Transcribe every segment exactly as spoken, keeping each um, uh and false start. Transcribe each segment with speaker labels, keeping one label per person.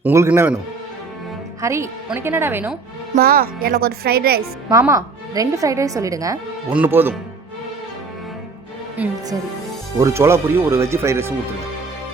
Speaker 1: உங்களுக்கு என்ன வேணும்?
Speaker 2: ஹரி, உனக்கு என்னடா வேணும்?
Speaker 3: மா எனக்கு ஒரு ஃப்ரைட் ரைஸ்.
Speaker 2: மாமா, ரெண்டு ஃப்ரைட் ரைஸ் சொல்லிடுங்க.
Speaker 1: ஒன்று போதும்.
Speaker 2: ம் சரி.
Speaker 1: ஒரு சோளாபூரியும் ஒரு வெஜ் ஃப்ரைட் ரைஸும் கொடுத்துருங்க.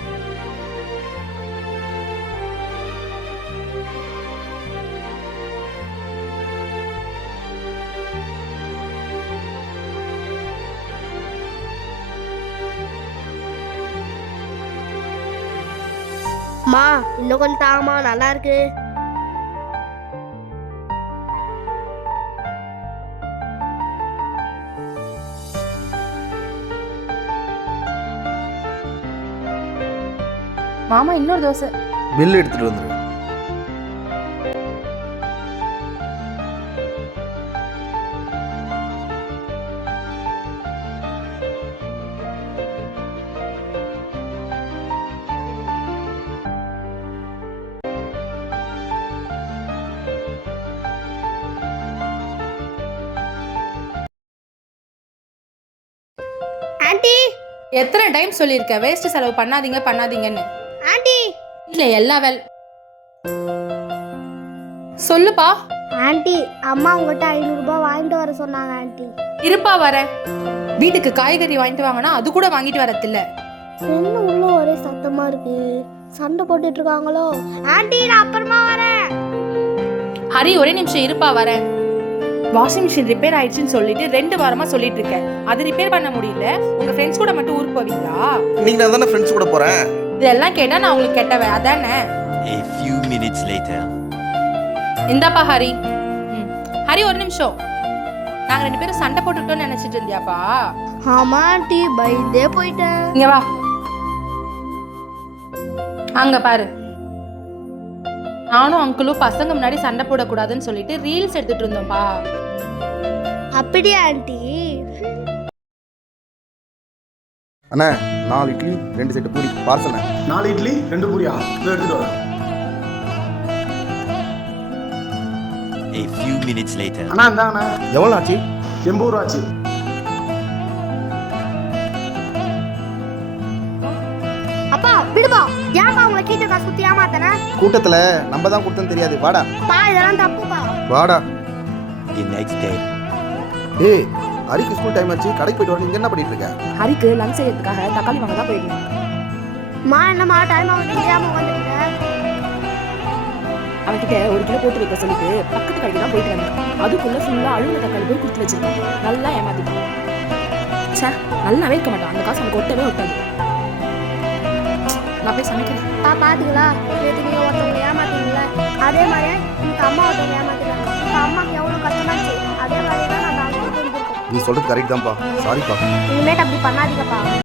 Speaker 3: மா இன்னும் கொஞ்சம் தாமா, நல்லா இருக்கு.
Speaker 2: மாமா இன்னொரு தோசை.
Speaker 1: பில் எடுத்துட்டு வந்துரு.
Speaker 3: ஆண்டி
Speaker 2: எத்தனை டைம் சொல்லியிருக்கேன் வேஸ்ட் செலவு பண்ணாதீங்க பண்ணாதீங்கன்னு.
Speaker 3: ஆண்டி
Speaker 2: இல்ல எல்லா வேல் சொல்லுப்பா.
Speaker 3: ஆண்டி அம்மா உங்ககிட்ட ஐநூறு ரூபாய் வாங்கிட்டு வர சொன்னாங்க ஆண்டி.
Speaker 2: இருப்பா வரேன். வீட்டுக்கு காய்கறி வாங்கிட்டு வாங்கினா அது கூட வாங்கிட்டு வரதில்ல.
Speaker 3: என்ன உள்ள ஒரே சத்தமா இருக்கு, சண்டை போட்டுட்டு இருக்காங்களோ? ஆண்டி நான் அப்புறமா வரேன்.
Speaker 2: ஹரி ஒரே நிமிஷம் இருப்பா வரேன். வாஷிங் மிஷின் ரிப்பேர் ஆயிடுச்சுன்னு சொல்லிட்டு ரெண்டு வாரமா சொல்லிட்டு இருக்கேன். அது ரிப்பேர் பண்ண முடியல. உங்க ஃப்ரெண்ட்ஸ் கூட மட்டும் ஊருக்கு போவீங்களா?
Speaker 1: இன்னைக்கு நான் தானே ஃப்ரெண்ட்ஸ் கூட போறேன்.
Speaker 2: இதெல்லாம் கேட்டா நான் உங்களுக்கு கெட்டவன் அதானே?
Speaker 4: A few minutes later.
Speaker 2: இந்தாப்பா ஹரி. ம். ஹரி ஒரு நிமிஷம். நாங்க ரெண்டு பேரும் சண்டை போட்டுட்டோம்னு நினைச்சிட்டு இருந்தியாப்பா?
Speaker 3: ஆமா ஆண்டி, பயந்தே போயிட்டேன்.
Speaker 2: இங்க வா. அங்க பாரு. நானும் அங்கிளும் பசங்க முன்னாடி சண்டை போடக்கூடாதுன்னு சொல்லிட்டு ரீல்ஸ் எடுத்துட்டு இருந்தோம்ப்பா.
Speaker 3: அப்படியா ஆண்டி?
Speaker 1: அண்ணா நாலு இட்லி ரெண்டு செட்டு பூரி பார்சல்.
Speaker 5: நாலு இட்லி ரெண்டு பூரியா? இதை எடுத்துட்டு வரேன்.
Speaker 4: A few minutes later.
Speaker 5: அண்ணா இந்தாங்கண்ணா.
Speaker 1: எவ்வளோ ஆச்சு?
Speaker 5: எண்பது ரூபா ஆச்சு.
Speaker 3: அப்பா விடுப்பா, ஏன்பா உங்களை கீழே காசு குத்தி ஏமாத்தன?
Speaker 1: கூட்டத்தில் நம்ம தான் கொடுத்தோன்னு தெரியாது. வாடா
Speaker 3: பா இதெல்லாம் தப்புப்பா.
Speaker 1: வாடா.
Speaker 4: The next day.
Speaker 1: ஏய் ஹரிக்கு ஸ்கூல் டைம் ஆச்சு, கடைக்கு போயிட்டு வர. நீங்க என்ன பண்ணிட்டு இருக்க?
Speaker 2: ஹரிக்கு லஞ்ச் செய்யறதுக்காக தக்காளி வாங்க தான் போயிருந்தேன்.
Speaker 3: மா என்னம்மா டைம் ஆகுது, தெரியாம வந்துட்டீங்க.
Speaker 2: அவன்கிட்ட ஒரு கிலோ போட்டு வைக்க சொல்லிட்டு பக்கத்து கடைக்கு தான் போயிட்டு வந்தேன். அதுக்குள்ள ஃபுல்லா அழுகுன தக்காளி போய் கொடுத்து வச்சிருக்கான். நல்லா ஏமாத்திட்டான். சே நல்லாவே இருக்க மாட்டான். அந்த காசு அவனுக்கு ஒட்டவே ஒட்டாது. நான் போய் சமைக்கிறேன்.
Speaker 3: பா பாத்தீங்களா, நேற்று நீங்க ஒருத்தவங்க ஏமாத்தீங்களா, அதே மாதிரி இன்னைக்கு அம்மா ஒருத்தவங்க ஏமாத்திட்டாங்க. இப்போ அம்மாக்கு எவ்வளவு கஷ்டமாச்சு, அதே மாதிரி தான் நான் நாளைக்கு புரிஞ்சுருக்கோம்.
Speaker 1: நீ சொல்றது கரெக்ட் தான்ப்பா. சாரிப்பா.
Speaker 3: இனிமேட்டு அப்படி பண்ணாதீங்கப்பா.